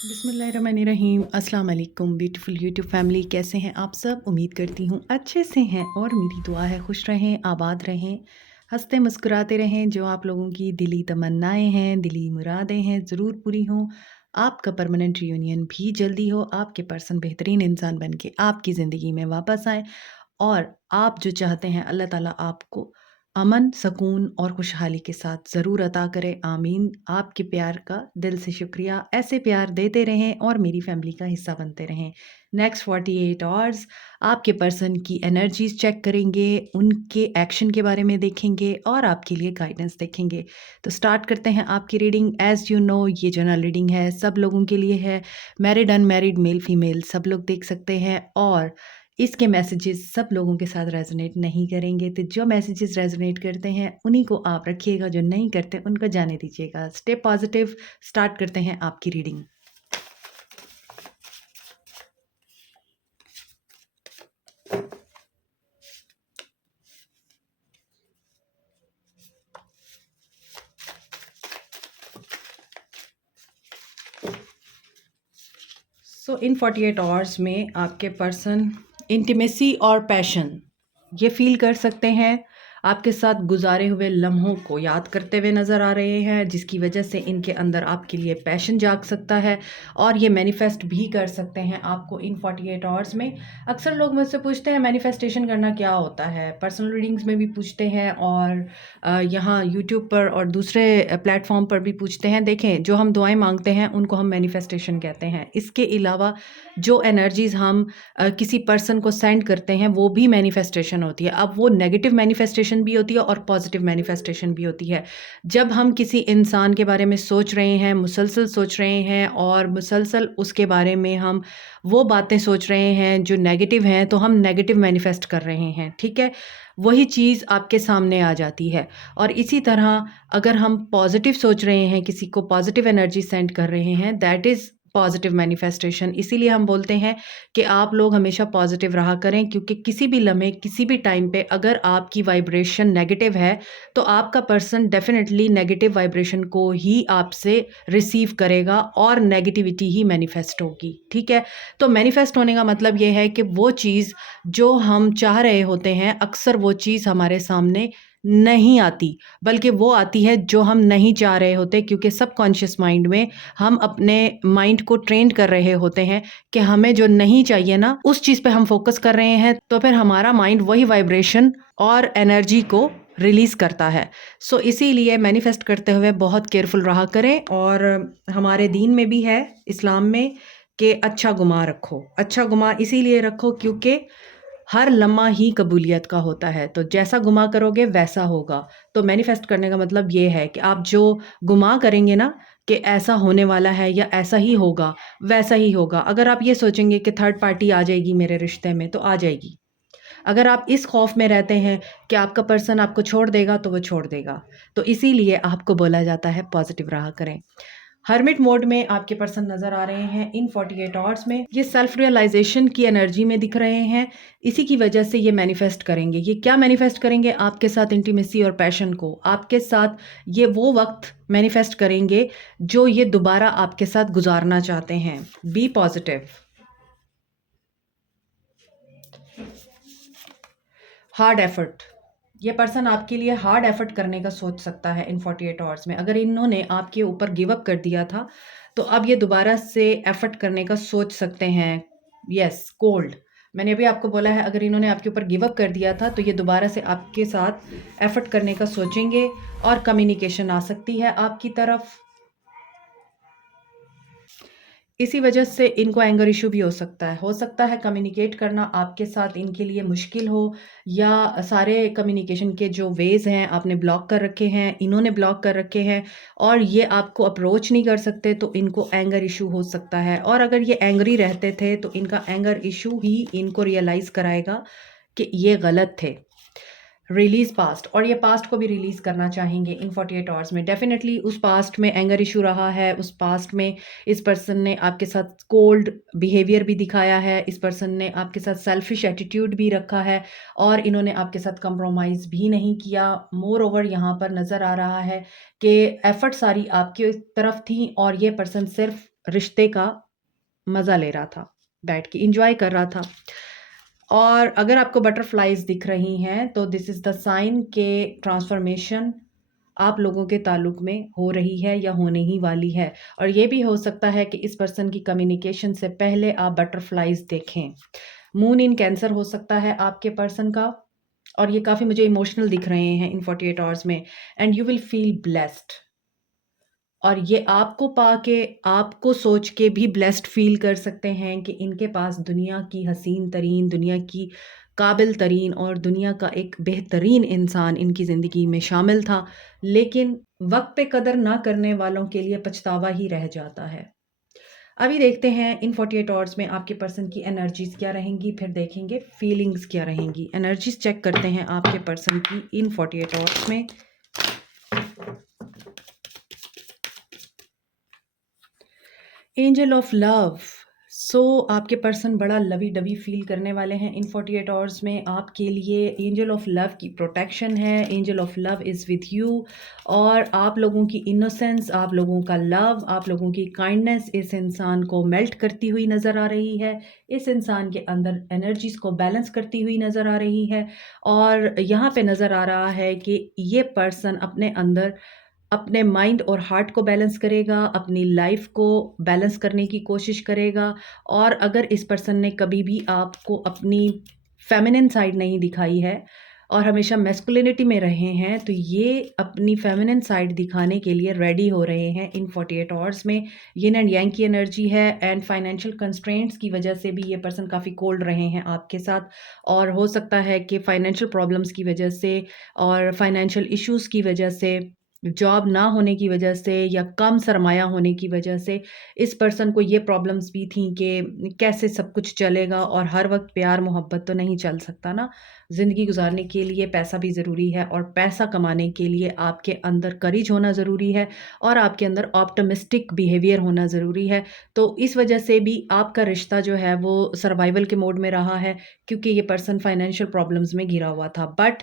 बिस्मिल्लाहिर्रहमानिर्रहीम। अस्सलाम वालेकुम ब्यूटीफुल यूट्यूब फैमिली, कैसे हैं आप सब? उम्मीद करती हूँ अच्छे से हैं और मेरी दुआ है खुश रहें, आबाद रहें, हंसते मुस्कुराते रहें। जो आप लोगों की दिली तमन्नाएं हैं, दिली मुरादें हैं, ज़रूर पूरी हों। आपका परमानेंट रियूनियन भी जल्दी हो, आपके पर्सन बेहतरीन इंसान बन के आपकी ज़िंदगी में वापस आए और आप जो चाहते हैं अल्लाह ताला आपको अमन, सकून और खुशहाली के साथ ज़रूर अता करे। आमीन। आपके प्यार का दिल से शुक्रिया। ऐसे प्यार देते रहें और मेरी फैमिली का हिस्सा बनते रहें। नेक्स्ट 48 आवर्स आपके पर्सन की एनर्जीज़ चेक करेंगे, उनके एक्शन के बारे में देखेंगे और आपके लिए गाइडेंस देखेंगे। तो स्टार्ट करते हैं आपकी रीडिंग। एज़ यू नो, ये जनरल रीडिंग है, सब लोगों के लिए है। मैरिड, अनमैरिड, मेल, फीमेल सब लोग देख सकते हैं और इसके मैसेजेस सब लोगों के साथ रेजोनेट नहीं करेंगे। तो जो मैसेजेस रेजोनेट करते हैं उन्हीं को आप रखिएगा, जो नहीं करते उनको जाने दीजिएगा। Stay positive. स्टार्ट करते हैं आपकी रीडिंग। सो इन 48 आवर्स में आपके पर्सन इंटीमेसी और पैशन ये फील कर सकते हैं। आपके साथ गुजारे हुए लम्हों को याद करते हुए नज़र आ रहे हैं, जिसकी वजह से इनके अंदर आपके लिए पैशन जाग सकता है और ये मैनिफेस्ट भी कर सकते हैं आपको इन 48 आवर्स में। अक्सर लोग मुझसे पूछते हैं मैनिफेस्टेशन करना क्या होता है, पर्सनल रीडिंग्स में भी पूछते हैं और यहाँ यूट्यूब पर और दूसरे प्लेटफॉर्म पर भी पूछते हैं। देखें, जो हम दुआएं मांगते हैं उनको हम मैनिफेस्टेशन कहते हैं। इसके अलावा जो एनर्जीज़ हम किसी पर्सन को सेंड करते हैं वो भी मैनिफेस्टेशन होती है। अब वो नेगेटिव मैनिफेस्टेशन भी होती है और पॉजिटिव मैनिफेस्टेशन भी होती है। जब हम किसी इंसान के बारे में सोच रहे हैं, मुसलसल सोच रहे हैं और मुसलसल उसके बारे में हम वो बातें सोच रहे हैं जो नेगेटिव हैं, तो हम नेगेटिव मैनिफेस्ट कर रहे हैं। ठीक है, वही चीज़ आपके सामने आ जाती है। और इसी तरह अगर हम पॉजिटिव सोच रहे हैं, किसी को पॉजिटिव एनर्जी सेंड कर रहे हैं, दैट इज़ पॉजिटिव मैनिफेस्टेशन। इसीलिए हम बोलते हैं कि आप लोग हमेशा पॉजिटिव रहा करें, क्योंकि किसी भी लम्हे, किसी भी टाइम पे अगर आपकी वाइब्रेशन नेगेटिव है तो आपका पर्सन डेफिनेटली नेगेटिव वाइब्रेशन को ही आपसे रिसीव करेगा और नेगेटिविटी ही मैनिफेस्ट होगी। ठीक है, तो मैनिफेस्ट होने का मतलब ये है कि वो चीज़ जो हम चाह रहे होते हैं, अक्सर वो चीज़ हमारे सामने नहीं आती, बल्कि वो आती है जो हम नहीं चाह रहे होते, क्योंकि सबकॉन्शियस माइंड में हम अपने माइंड को ट्रेन कर रहे होते हैं कि हमें जो नहीं चाहिए ना, उस चीज़ पे हम फोकस कर रहे हैं, तो फिर हमारा माइंड वही वाइब्रेशन और एनर्जी को रिलीज़ करता है। सो इसीलिए मैनिफेस्ट करते हुए बहुत केयरफुल रहा करें। और हमारे दीन में भी है, इस्लाम में, कि अच्छा गुमा रखो। अच्छा गुमा इसीलिए रखो क्योंकि हर लम्हा ही कबूलियत का होता है, तो जैसा गुमा करोगे वैसा होगा। तो मैनिफेस्ट करने का मतलब ये है कि आप जो गुमा करेंगे ना कि ऐसा होने वाला है या ऐसा ही होगा, वैसा ही होगा। अगर आप ये सोचेंगे कि थर्ड पार्टी आ जाएगी मेरे रिश्ते में, तो आ जाएगी। अगर आप इस खौफ में रहते हैं कि आपका पर्सन आपको छोड़ देगा, तो वो छोड़ देगा। तो इसीलिए आपको बोला जाता है पॉजिटिव रहा करें। हर्मिट मोड में आपके पर्सन नज़र आ रहे हैं इन 48 आवर्स में। ये सेल्फ रियलाइजेशन की एनर्जी में दिख रहे हैं। इसी की वजह से ये मैनिफेस्ट करेंगे। ये क्या मैनिफेस्ट करेंगे? आपके साथ इंटीमेसी और पैशन को, आपके साथ ये वो वक्त मैनिफेस्ट करेंगे जो ये दोबारा आपके साथ गुजारना चाहते हैं। Be positive. Hard effort. ये पर्सन आपके लिए हार्ड एफर्ट करने का सोच सकता है इन 48 आवर्स में। अगर इन्होंने आपके ऊपर गिव अप कर दिया था, तो अब ये दोबारा से एफर्ट करने का सोच सकते हैं। Yes, cold. मैंने अभी आपको बोला है, अगर इन्होंने आपके ऊपर गिव अप कर दिया था तो ये दोबारा से आपके साथ एफर्ट करने का सोचेंगे और कम्युनिकेशन आ सकती है आपकी तरफ। इसी वजह से इनको एंगर इशू भी हो सकता है कम्युनिकेट करना आपके साथ इनके लिए मुश्किल हो, या सारे कम्युनिकेशन के जो वेज़ हैं आपने ब्लॉक कर रखे हैं, इन्होंने ब्लॉक कर रखे हैं और ये आपको अप्रोच नहीं कर सकते, तो इनको एंगर इशू हो सकता है। और अगर ये एंग्री रहते थे तो इनका एंगर इशू ही इनको रियलाइज़ कराएगा कि ये गलत थे। रिलीज पास्ट, और ये पास्ट को भी रिलीज करना चाहेंगे इन 48 आवर्स में। डेफिनेटली उस पास्ट में एंगर इशू रहा है, उस पास्ट में इस पर्सन ने आपके साथ कोल्ड बिहेवियर भी दिखाया है, इस पर्सन ने आपके साथ सेल्फिश एटीट्यूड भी रखा है, और इन्होंने आपके साथ कंप्रोमाइज़ भी नहीं किया। मोर ओवर यहाँ पर नज़र आ रहा है कि एफर्ट सारी आपकी तरफ थी, और ये पर्सन सिर्फ रिश्ते का मज़ा ले रहा था, बैठ के इंजॉय कर रहा था। और अगर आपको बटरफ्लाइज दिख रही हैं तो दिस इज़ द साइन के ट्रांसफॉर्मेशन आप लोगों के ताल्लुक में हो रही है या होने ही वाली है। और ये भी हो सकता है कि इस पर्सन की कम्युनिकेशन से पहले आप बटरफ्लाइज देखें। मून इन कैंसर हो सकता है आपके पर्सन का, और ये काफ़ी मुझे इमोशनल दिख रहे हैं इन 48 आवर्स में, and you will feel blessed. और ये आपको पाके, आपको सोच के भी ब्लेस्ड फ़ील कर सकते हैं कि इनके पास दुनिया की हसीन तरीन, दुनिया की काबिल तरीन और दुनिया का एक बेहतरीन इंसान इनकी ज़िंदगी में शामिल था। लेकिन वक़्त पे कदर ना करने वालों के लिए पछतावा ही रह जाता है। अभी देखते हैं इन 48 आवर्स में आपके पर्सन की एनर्जीज़ क्या रहेंगी, फिर देखेंगे फीलिंग्स क्या रहेंगी। एनर्जीज़ चेक करते हैं आपके पर्सन की इन 48 आवर्स में। Angel of love. सो आपके पर्सन बड़ा लवी डवी फील करने वाले हैं इन 48 आवर्स में आपके लिए। एंजल ऑफ लव की प्रोटेक्शन है, angel of love is with you, और आप लोगों की इनोसेंस, आप लोगों का लव, आप लोगों की काइंडनेस इस इंसान को मेल्ट करती हुई नज़र आ रही है, इस इंसान के अंदर एनर्जीज़ को बैलेंस करती हुई नज़र आ रही है। और यहाँ पे नज़र आ रहा है कि ये पर्सन अपने अंदर अपने माइंड और हार्ट को बैलेंस करेगा, अपनी लाइफ को बैलेंस करने की कोशिश करेगा। और अगर इस पर्सन ने कभी भी आपको अपनी फेमिनिन साइड नहीं दिखाई है और हमेशा मैस्कुलिनिटी में रहे हैं, तो ये अपनी फेमिनिन साइड दिखाने के लिए रेडी हो रहे हैं इन 48 आवर्स में। यिन एंड यांग की एनर्जी है, एंड फाइनेंशियल कंस्ट्रेंट्स की वजह से भी ये पर्सन काफ़ी कोल्ड रहे हैं आपके साथ, और हो सकता है कि फाइनेंशियल प्रॉब्लम्स की वजह से और फाइनेंशियल इश्यूज़ की वजह से, जॉब ना होने की वजह से या कम सरमाया होने की वजह से इस पर्सन को ये प्रॉब्लम्स भी थी कि कैसे सब कुछ चलेगा, और हर वक्त प्यार मोहब्बत तो नहीं चल सकता ना। ज़िंदगी गुजारने के लिए पैसा भी ज़रूरी है, और पैसा कमाने के लिए आपके अंदर करेज होना ज़रूरी है, और आपके अंदर ऑप्टिमिस्टिक बिहेवियर होना ज़रूरी है। तो इस वजह से भी आपका रिश्ता जो है वो सर्वाइवल के मोड में रहा है, क्योंकि ये पर्सन फाइनेंशियल प्रॉब्लम्स में घिरा हुआ था। बट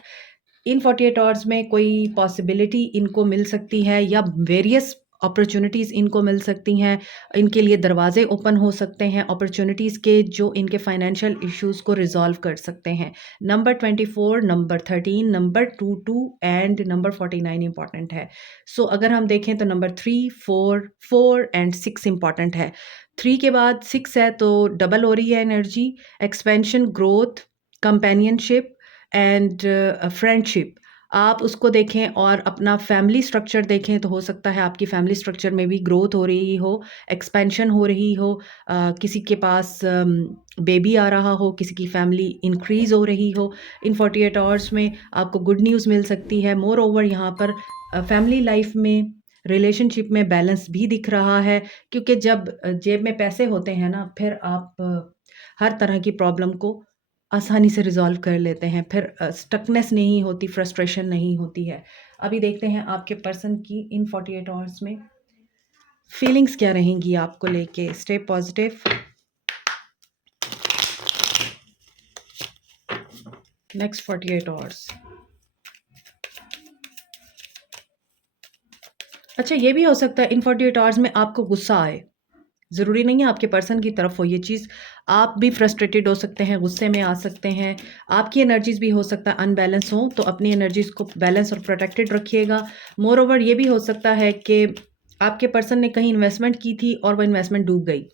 इन 48 आवर्स में कोई पॉसिबिलिटी इनको मिल सकती है, या वेरियस अपॉर्चुनिटीज़ इनको मिल सकती हैं। इनके लिए दरवाज़े ओपन हो सकते हैं अपॉर्चुनिटीज़ के, जो इनके फाइनेंशियल इश्यूज़ को रिज़ॉल्व कर सकते हैं। Number 24, number 13, number 22 and number 49 important है। सो अगर हम देखें तो नंबर 3, 4 एंड 6 इम्पॉर्टेंट है। 3 के बाद 6 है तो डबल हो रही है energy, expansion, growth, companionship and friendship. आप उसको देखें और अपना फैमिली स्ट्रक्चर देखें, तो हो सकता है आपकी फैमिली स्ट्रक्चर में भी ग्रोथ हो रही हो, एक्सपेंशन हो रही हो, किसी के पास बेबी आ रहा हो, किसी की फैमिली इंक्रीज़ हो रही हो। इन 48 आवर्स में आपको गुड न्यूज़ मिल सकती है। मोर ओवर यहाँ पर फैमिली लाइफ में, रिलेशनशिप में बैलेंस भी दिख रहा है, क्योंकि जब जेब में पैसे होते हैं ना, फिर आप हर तरह की प्रॉब्लम को आसानी से रिज़ॉल्व कर लेते हैं, फिर स्टकनेस नहीं होती, फ्रस्ट्रेशन नहीं होती है। अभी देखते हैं आपके पर्सन की इन 48 आवर्स में फीलिंग्स क्या रहेंगी आपको लेके। Stay positive. Next 48 hours. अच्छा, ये भी हो सकता है इन 48 आवर्स में आपको गुस्सा आए। ज़रूरी नहीं है आपके पर्सन की तरफ हो ये चीज़, आप भी फ्रस्ट्रेटेड हो सकते हैं, गुस्से में आ सकते हैं। आपकी एनर्जीज़ भी हो सकता है अनबैलेंस हो, तो अपनी एनर्जीज़ को बैलेंस और प्रोटेक्टेड रखिएगा। मोर ओवर ये भी हो सकता है कि आपके पर्सन ने कहीं इन्वेस्टमेंट की थी और वो इन्वेस्टमेंट डूब गई,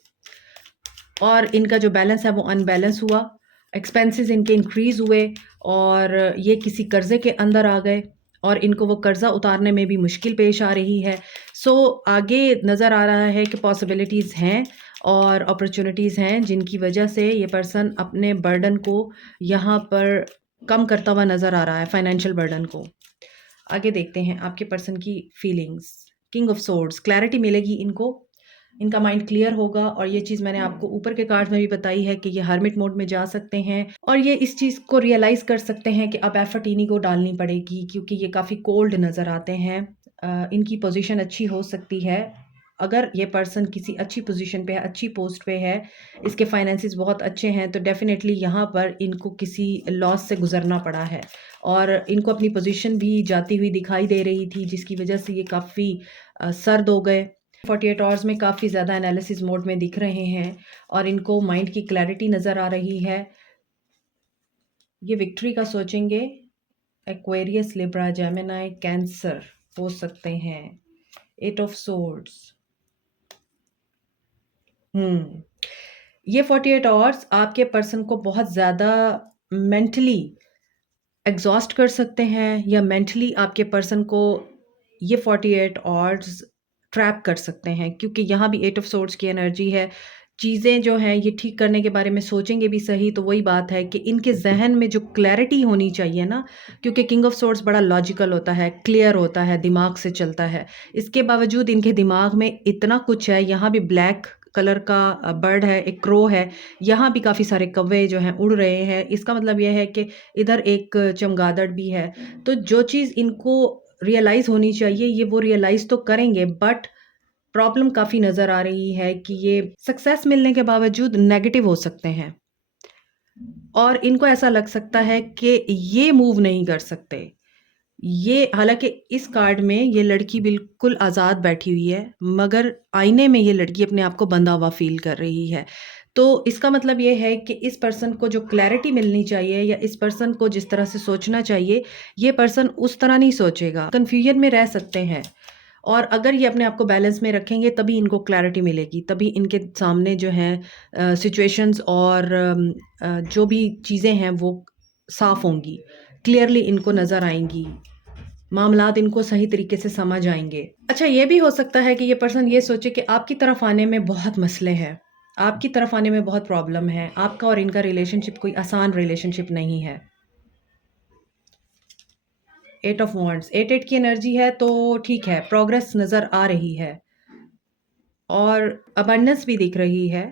और इनका जो बैलेंस है वो अनबैलेंस हुआ, एक्सपेंसेस इनके इंक्रीज़ हुए, और ये किसी कर्ज़े के अंदर आ गए, और इनको वो कर्ज़ा उतारने में भी मुश्किल पेश आ रही है। सो आगे नज़र आ रहा है कि पॉसिबिलिटीज़ हैं और अपॉर्चुनिटीज़ हैं, जिनकी वजह से ये पर्सन अपने बर्डन को यहाँ पर कम करता हुआ नज़र आ रहा है, फाइनेंशियल बर्डन को। आगे देखते हैं आपके पर्सन की feelings. King of swords, clarity मिलेगी इनको इनका माइंड क्लियर होगा और ये चीज़ मैंने आपको ऊपर के कार्ड्स में भी बताई है कि ये हर्मिट मोड में जा सकते हैं और ये इस चीज़ को रियलाइज़ कर सकते हैं कि अब एफर्ट इन्हीं को डालनी पड़ेगी क्योंकि ये काफ़ी कोल्ड नज़र आते हैं। इनकी पोजीशन अच्छी हो सकती है अगर ये पर्सन किसी अच्छी पोजीशन पे है, अच्छी पोस्ट पे है, इसके फाइनेंसेस बहुत अच्छे हैं तो डेफिनेटली यहाँ पर इनको किसी लॉस से गुजरना पड़ा है और इनको अपनी पोजीशन भी जाती हुई दिखाई दे रही थी जिसकी वजह से ये काफ़ी सर्द हो गए। 48 आवर्स में काफ़ी ज़्यादा एनालिसिस मोड में दिख रहे हैं और इनको माइंड की क्लैरिटी नज़र आ रही है। ये विक्ट्री का सोचेंगे। एक्वेरियस, लिब्रा, जेमिनी, कैंसर हो सकते हैं। 8 ऑफ सोर्ड्स। ये 48 आवर्स आपके पर्सन को बहुत ज़्यादा मेंटली एग्जॉस्ट कर सकते हैं या मेंटली आपके पर्सन को ये 48 आवर्स ट्रैप कर सकते हैं क्योंकि यहाँ भी 8 ऑफ सोर्ड्स की एनर्जी है। चीज़ें जो हैं ये ठीक करने के बारे में सोचेंगे भी सही तो वही बात है कि इनके जहन में जो क्लैरिटी होनी चाहिए ना, क्योंकि किंग ऑफ सोर्ड्स बड़ा लॉजिकल होता है, क्लियर होता है, दिमाग से चलता है। इसके बावजूद इनके दिमाग में इतना कुछ है। यहाँ भी ब्लैक कलर का बर्ड है, एक क्रो है, यहाँ भी काफ़ी सारे कौवे जो हैं उड़ रहे हैं। इसका मतलब यह है कि इधर एक चमगादड़ भी है। तो जो चीज़ इनको रियलाइज़ होनी चाहिए ये वो रियलाइज़ तो करेंगे बट प्रॉब्लम काफ़ी नज़र आ रही है कि ये सक्सेस मिलने के बावजूद नेगेटिव हो सकते हैं और इनको ऐसा लग सकता है कि ये मूव नहीं कर सकते। ये हालांकि इस कार्ड में ये लड़की बिल्कुल आज़ाद बैठी हुई है मगर आईने में ये लड़की अपने आप को बंधा हुआ फील कर रही है। तो इसका मतलब ये है कि इस पर्सन को जो क्लैरिटी मिलनी चाहिए या इस पर्सन को जिस तरह से सोचना चाहिए ये पर्सन उस तरह नहीं सोचेगा, कन्फ्यूजन में रह सकते हैं। और अगर ये अपने आप को बैलेंस में रखेंगे तभी इनको क्लैरिटी मिलेगी, तभी इनके सामने जो है सिचुएशंस और जो भी चीज़ें हैं वो साफ होंगी, क्लियरली इनको नज़र आएंगी, मामलात इनको सही तरीके से समझ आएंगे। अच्छा, ये भी हो सकता है कि ये पर्सन ये सोचे कि आपकी तरफ आने में बहुत मसले हैं, आपकी तरफ आने में बहुत प्रॉब्लम है, आपका और इनका रिलेशनशिप कोई आसान रिलेशनशिप नहीं है। 8 ऑफ वॉन्ड्स, 8 की एनर्जी है तो ठीक है, प्रोग्रेस नज़र आ रही है और अबंडेंस भी दिख रही है।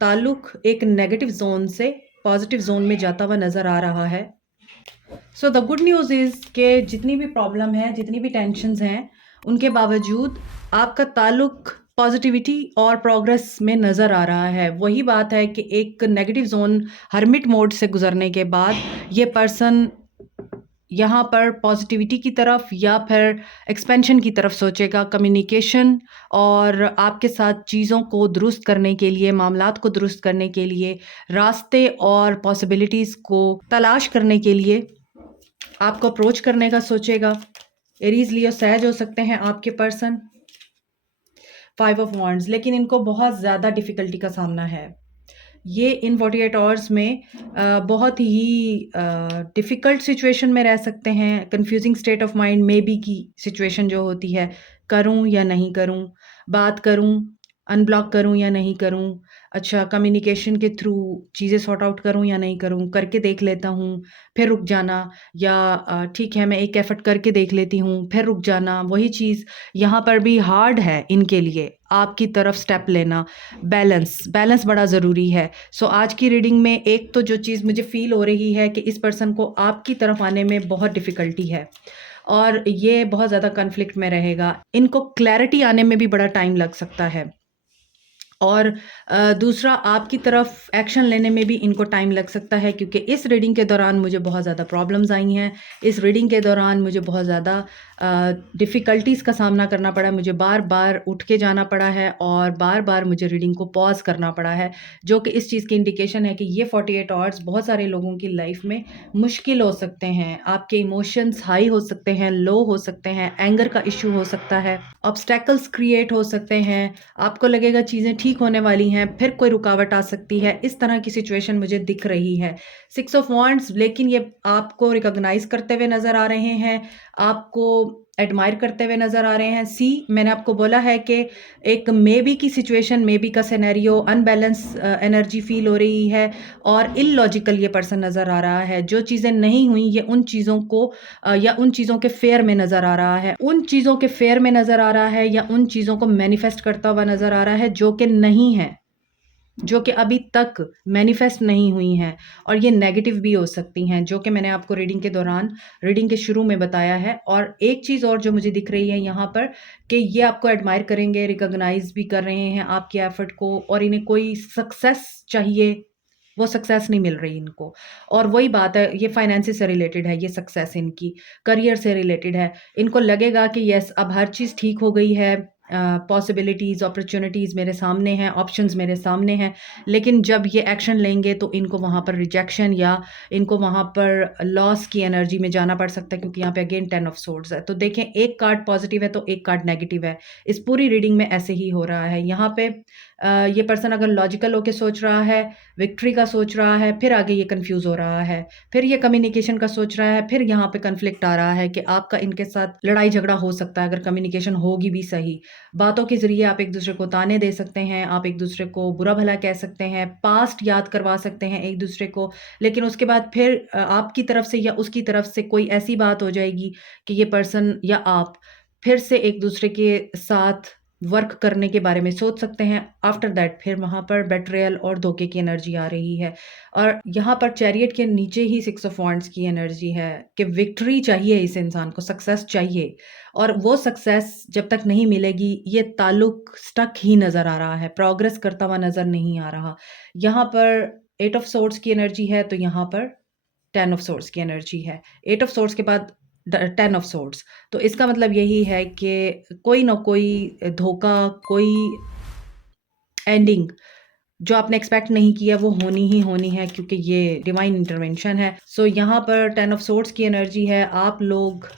ताल्लुक एक नेगेटिव जोन से पॉजिटिव जोन में जाता हुआ नज़र आ रहा है। So the good news is कि जितनी भी प्रॉब्लम है, जितनी भी टेंशन्स हैं, उनके बावजूद आपका ताल्लुक पॉजिटिविटी और प्रोग्रेस में नज़र आ रहा है। वही बात है कि एक नेगेटिव जोन हर्मिट मोड से गुजरने के बाद ये पर्सन यहाँ पर पॉजिटिविटी की तरफ या फिर एक्सपेंशन की तरफ सोचेगा। कम्युनिकेशन और आपके साथ चीज़ों को दुरुस्त करने के लिए, मामलात को दुरुस्त करने के लिए, रास्ते और पॉसिबिलिटीज़ को तलाश करने के लिए आपको अप्रोच करने का सोचेगा। एरीज लियो सहज हो सकते हैं आपके पर्सन। 5 ऑफ वॉन्ड्स, लेकिन इनको बहुत ज़्यादा डिफ़िकल्टी का सामना है। ये इन 48 आवर्स में बहुत ही डिफ़िकल्ट सिचुएशन में रह सकते हैं। कन्फ्यूजिंग स्टेट ऑफ माइंड में बी की सिचुएशन जो होती है, करूं या नहीं करूं, बात करूं, अनब्लॉक करूं या नहीं करूं, अच्छा कम्युनिकेशन के थ्रू चीज़ें सॉर्ट आउट करूं या नहीं करूं, करके देख लेता हूं, फिर रुक जाना, या ठीक है मैं एक एफ़र्ट करके देख लेती हूं, फिर रुक जाना। वही चीज़ यहाँ पर भी हार्ड है इनके लिए, आपकी तरफ स्टेप लेना। बैलेंस बड़ा ज़रूरी है। सो आज की रीडिंग में एक तो जो चीज़ मुझे फ़ील हो रही है कि इस पर्सन को आपकी तरफ आने में बहुत डिफ़िकल्टी है और ये बहुत ज़्यादा कॉन्फ्लिक्ट में रहेगा। इनको क्लैरिटी आने में भी बड़ा टाइम लग सकता है और दूसरा आपकी तरफ एक्शन लेने में भी इनको टाइम लग सकता है क्योंकि इस रीडिंग के दौरान मुझे बहुत ज़्यादा प्रॉब्लम्स आई हैं। इस रीडिंग के दौरान मुझे बहुत ज़्यादा डिफ़िकल्टीज़ का सामना करना पड़ा। मुझे बार-बार उठ के जाना पड़ा है और बार-बार मुझे रीडिंग को पॉज़ करना पड़ा है, जो कि इस चीज़ की इंडिकेशन है कि ये 48 आवर्स बहुत सारे लोगों की लाइफ़ में मुश्किल हो सकते हैं। आपके इमोशंस हाई हो सकते हैं, लो हो सकते हैं, एंगर का इश्यू हो सकता है, ऑब्स्टैकल्स क्रिएट हो सकते हैं, आपको लगेगा चीज़ें ठीक होने वाली हैं, फिर कोई रुकावट आ सकती है। इस तरह की सिचुएशन मुझे दिख रही है। 6 ऑफ वॉन्ड्स, लेकिन ये आपको रिकॉग्नाइज़ करते हुए नज़र आ रहे हैं, आपको एडमायर करते हुए नज़र आ रहे हैं। सी, मैंने आपको बोला है कि एक मे बी की सिचुएशन, मे बी का सिनेरियो, अनबैलेंस एनर्जी फील हो रही है और इलॉजिकल ये पर्सन नज़र आ रहा है। जो चीज़ें नहीं हुई ये उन चीज़ों को या उन चीज़ों के फेयर में नज़र आ रहा है, उन चीज़ों के फेयर में नज़र आ रहा है या उन चीज़ों को मैनिफेस्ट करता हुआ नज़र आ रहा है जो कि नहीं है, जो कि अभी तक मैनिफेस्ट नहीं हुई हैं और ये नेगेटिव भी हो सकती हैं, जो कि मैंने आपको रीडिंग के दौरान, रीडिंग के शुरू में बताया है। और एक चीज़ और जो मुझे दिख रही है यहाँ पर कि ये आपको एडमायर करेंगे, रिकॉग्नाइज़ भी कर रहे हैं आपके एफर्ट को और इन्हें कोई सक्सेस चाहिए, वो सक्सेस नहीं मिल रही इनको। और वही बात है, ये फाइनेंसेस से रिलेटेड है, ये सक्सेस इनकी करियर से रिलेटेड है। इनको लगेगा कि यस अब हर चीज़ ठीक हो गई है, पॉसिबिलिटीज़, अपॉर्चुनिटीज़ मेरे सामने हैं, ऑप्शंस मेरे सामने हैं, लेकिन जब ये एक्शन लेंगे तो इनको वहाँ पर रिजेक्शन या इनको वहाँ पर लॉस की एनर्जी में जाना पड़ सकता है, क्योंकि यहाँ पे अगेन 10 ऑफ सोर्ड्स है। तो देखें, एक कार्ड पॉजिटिव है तो एक कार्ड नेगेटिव है। इस पूरी रीडिंग में ऐसे ही हो रहा है। यहाँ पे ये पर्सन अगर लॉजिकल होके सोच रहा है, विक्ट्री का सोच रहा है, फिर आगे ये कंफ्यूज हो रहा है, फिर ये कम्युनिकेशन का सोच रहा है, फिर यहाँ पे कन्फ्लिक्ट आ रहा है कि आपका इनके साथ लड़ाई झगड़ा हो सकता है अगर कम्युनिकेशन होगी भी सही। बातों के ज़रिए आप एक दूसरे को ताने दे सकते हैं, आप एक दूसरे को बुरा भला कह सकते हैं, पास्ट याद करवा सकते हैं एक दूसरे को, लेकिन उसके बाद फिर आपकी तरफ से या उसकी तरफ से कोई ऐसी बात हो जाएगी कि ये पर्सन या आप फिर से एक दूसरे के साथ वर्क करने के बारे में सोच सकते हैं। आफ्टर दैट फिर वहाँ पर बेट्रेयल और धोखे की एनर्जी आ रही है और यहाँ पर चैरियट के नीचे ही 6 ऑफ वांड्स की एनर्जी है कि विक्ट्री चाहिए, इस इंसान को सक्सेस चाहिए और वो सक्सेस जब तक नहीं मिलेगी ये ताल्लुक स्टक ही नज़र आ रहा है, प्रोग्रेस करता हुआ नज़र नहीं आ रहा। यहाँ पर 8 ऑफ सोर्ड्स की एनर्जी है तो यहाँ पर 10 ऑफ सोर्ड्स की एनर्जी है। 8 ऑफ सोर्ड्स के बाद 10 ऑफ सोर्ड्स, तो इसका मतलब यही है कि कोई ना कोई धोखा, कोई एंडिंग जो आपने एक्सपेक्ट नहीं किया वो होनी ही होनी है, क्योंकि ये डिवाइन इंटरवेंशन है। सो यहाँ पर 10 ऑफ सोर्ड्स की एनर्जी है। आप लोग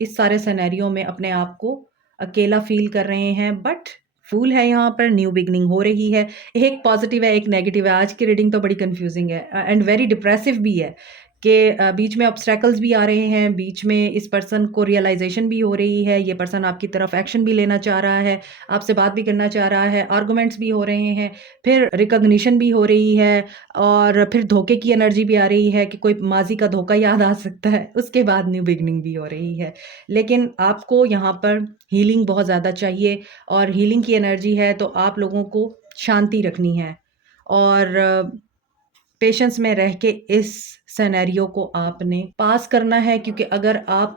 इस सारे सिनेरियो में अपने आप को अकेला फील कर रहे हैं, बट फूल है यहाँ पर, न्यू बिगनिंग हो रही है। एक पॉजिटिव है, एक नेगेटिव है। आज की रीडिंग तो बड़ी कंफ्यूजिंग है एंड वेरी डिप्रेसिव भी है कि बीच में ऑब्स्टेकल्स भी आ रहे हैं, बीच में इस पर्सन को रियलाइजेशन भी हो रही है, ये पर्सन आपकी तरफ एक्शन भी लेना चाह रहा है, आपसे बात भी करना चाह रहा है, आर्गूमेंट्स भी हो रहे हैं, फिर रिकॉग्निशन भी हो रही है और फिर धोखे की एनर्जी भी आ रही है कि कोई माजी का धोखा याद आ सकता है, उसके बाद न्यू बिगनिंग भी हो रही है। लेकिन आपको यहाँ पर हीलिंग बहुत ज़्यादा चाहिए और हीलिंग की एनर्जी है तो आप लोगों को शांति रखनी है और पेशेंस में रह के इस सिनेरियो को आपने पास करना है, क्योंकि अगर आप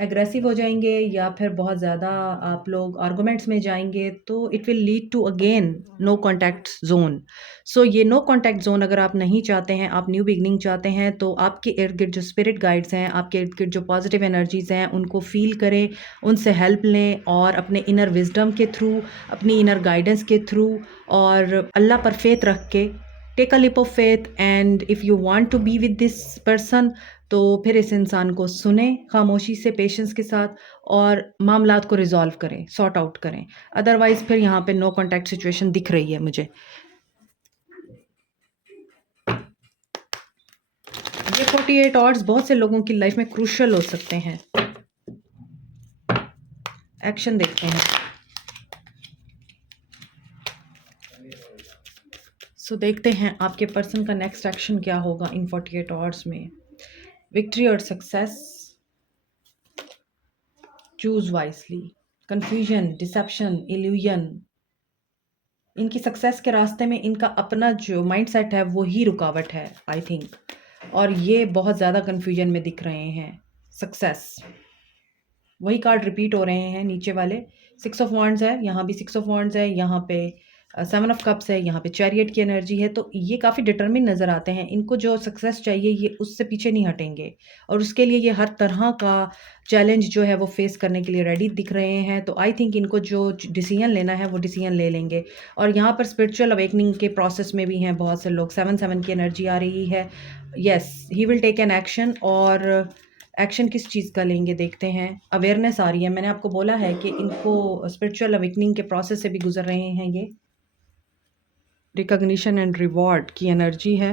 एग्रेसिव हो जाएंगे या फिर बहुत ज़्यादा आप लोग आर्गुमेंट्स में जाएंगे तो it will lead to again no contact zone. So ये नो कॉन्टैक्ट जोन अगर आप नहीं चाहते हैं, आप न्यू बिगनिंग चाहते हैं, तो आपके इर्द गिर्द जो स्पिरिट गाइड्स हैं, आपके इर्द गिर्द जो पॉजिटिव एनर्जीज़ हैं, उनको फील करें, उनसे हेल्प लें और अपने इनर विजडम के थ्रू, अपनी इनर गाइडेंस के थ्रू और अल्लाह पर फेथ रख के take a leap of faith and if you want to be with this person तो फिर इस इंसान को सुने खामोशी से, पेशेंस के साथ और मामलात को रिजॉल्व करें, सॉर्ट आउट करें। अदरवाइज फिर यहाँ पे नो कॉन्टैक्ट सिचुएशन दिख रही है मुझे। ये 48 आवर्स बहुत से लोगों की लाइफ में क्रूशियल हो सकते हैं। एक्शन देखते हैं। सो देखते हैं आपके पर्सन का नेक्स्ट एक्शन क्या होगा इन 48 आवर्स में। विक्ट्री और success, choose wisely, confusion, deception, illusion. इनकी सक्सेस के रास्ते में इनका अपना जो माइंडसेट है वो ही रुकावट है आई थिंक, और ये बहुत ज़्यादा कंफ्यूजन में दिख रहे हैं। सक्सेस, वही कार्ड रिपीट हो रहे हैं नीचे वाले। 6 ऑफ वांड्स है, यहाँ भी 6 ऑफ वांड्स है, यहाँ पे 7 ऑफ कप्स है, यहाँ पे चैरियट की एनर्जी है। तो ये काफ़ी डिटर्मिन नज़र आते हैं। इनको जो सक्सेस चाहिए ये उससे पीछे नहीं हटेंगे और उसके लिए ये हर तरह का चैलेंज जो है वो फेस करने के लिए रेडी दिख रहे हैं। तो आई थिंक इनको जो डिसीजन लेना है वो डिसीजन ले लेंगे। और यहाँ पर स्पिरिचुअल अवेकनिंग के प्रोसेस में भी हैं बहुत से लोग। 7 की एनर्जी आ रही है। Yes, he will take an action. और एक्शन किस चीज़ का लेंगे देखते हैं। अवेयरनेस आ रही है, मैंने आपको बोला है कि इनको स्पिरिचुअल अवेकनिंग के प्रोसेस से भी गुजर रहे हैं ये। रिकॉग्निशन एंड रिवॉर्ड की एनर्जी है।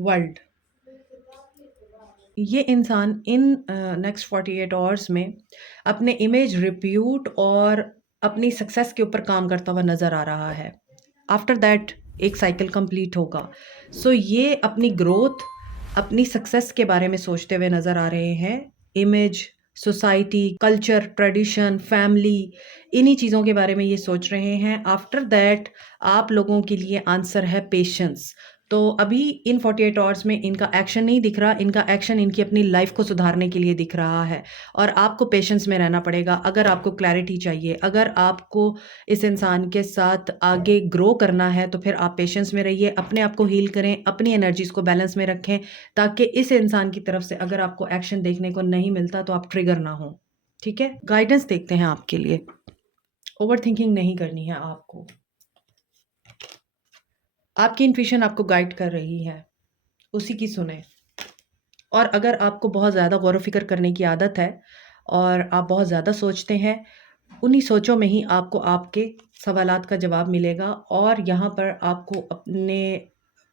वर्ल्ड, ये इंसान इन नेक्स्ट 48 आवर्स में अपने इमेज, रिप्यूट और अपनी सक्सेस के ऊपर काम करता हुआ नज़र आ रहा है। आफ्टर दैट एक साइकिल कंप्लीट होगा। सो ये अपनी ग्रोथ, अपनी सक्सेस के बारे में सोचते हुए नज़र आ रहे हैं। Image, society, culture, tradition, family, इन्हीं चीज़ों के बारे में ये सोच रहे हैं। आफ्टर दैट आप लोगों के लिए आंसर है पेशेंस। तो अभी इन 48 आवर्स में इनका एक्शन नहीं दिख रहा, इनका एक्शन इनकी अपनी लाइफ को सुधारने के लिए दिख रहा है और आपको पेशेंस में रहना पड़ेगा। अगर आपको क्लैरिटी चाहिए, अगर आपको इस इंसान के साथ आगे ग्रो करना है, तो फिर आप पेशेंस में रहिए, अपने आप को हील करें, अपनी एनर्जीज़ को बैलेंस में रखें, ताकि इस इंसान की तरफ से अगर आपको एक्शन देखने को नहीं मिलता तो आप ट्रिगर ना हो। ठीक है? गाइडेंस देखते हैं आपके लिए। ओवरथिंकिंग नहीं करनी है आपको। आपकी इंट्यूशन आपको गाइड कर रही है, उसी की सुने। और अगर आपको बहुत ज़्यादा गौर व फ़िक्र करने की आदत है और आप बहुत ज़्यादा सोचते हैं, उन्हीं सोचों में ही आपको आपके सवालात का जवाब मिलेगा। और यहाँ पर आपको अपने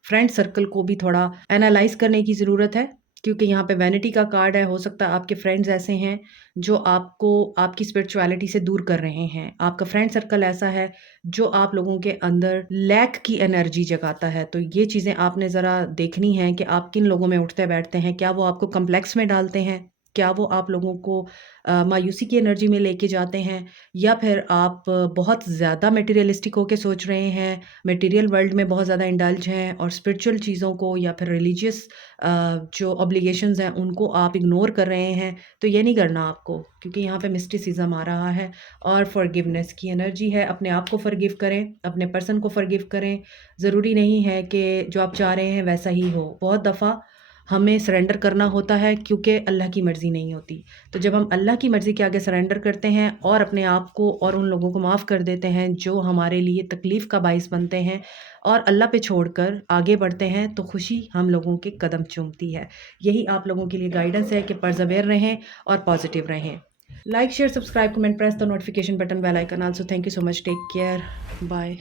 फ्रेंड सर्कल को भी थोड़ा एनालाइज़ करने की ज़रूरत है, क्योंकि यहाँ पे वैनिटी का कार्ड है। हो सकता है आपके फ्रेंड्स ऐसे हैं जो आपको आपकी स्पिरिचुअलिटी से दूर कर रहे हैं। आपका फ्रेंड सर्कल ऐसा है जो आप लोगों के अंदर लैक की एनर्जी जगाता है। तो ये चीज़ें आपने ज़रा देखनी है कि आप किन लोगों में उठते बैठते हैं। क्या वो आपको कॉम्प्लेक्स में डालते हैं? क्या वो आप लोगों को मायूसी की एनर्जी में लेके जाते हैं? या फिर आप बहुत ज़्यादा मटेरियलिस्टिक होके सोच रहे हैं, मटेरियल वर्ल्ड में बहुत ज़्यादा इंडल्ज हैं और स्पिरिचुअल चीज़ों को या फिर रिलीजियस जो ऑब्लिगेशंस हैं उनको आप इग्नोर कर रहे हैं। तो ये नहीं करना आपको, क्योंकि यहाँ पे मिस्टिसिज्म आ रहा है और फॉरगिवनेस की एनर्जी है। अपने आप को फॉरगिव करें, अपने पर्सन को फॉरगिव करें। ज़रूरी नहीं है कि जो आप चाह रहे हैं वैसा ही हो। बहुत दफ़ा हमें सरेंडर करना होता है, क्योंकि अल्लाह की मर्ज़ी नहीं होती। तो जब हम अल्लाह की मर्ज़ी के आगे सरेंडर करते हैं और अपने आप को और उन लोगों को माफ़ कर देते हैं जो हमारे लिए तकलीफ़ का बाइस बनते हैं और अल्लाह पे छोड़कर आगे बढ़ते हैं, तो खुशी हम लोगों के कदम चूमती है। यही आप लोगों के लिए गाइडेंस है कि परसेवेयर रहें और पॉजिटिव रहें। Like, share, subscribe, comment, press the notification button, bell icon. Also thank you so much. Take care. Bye.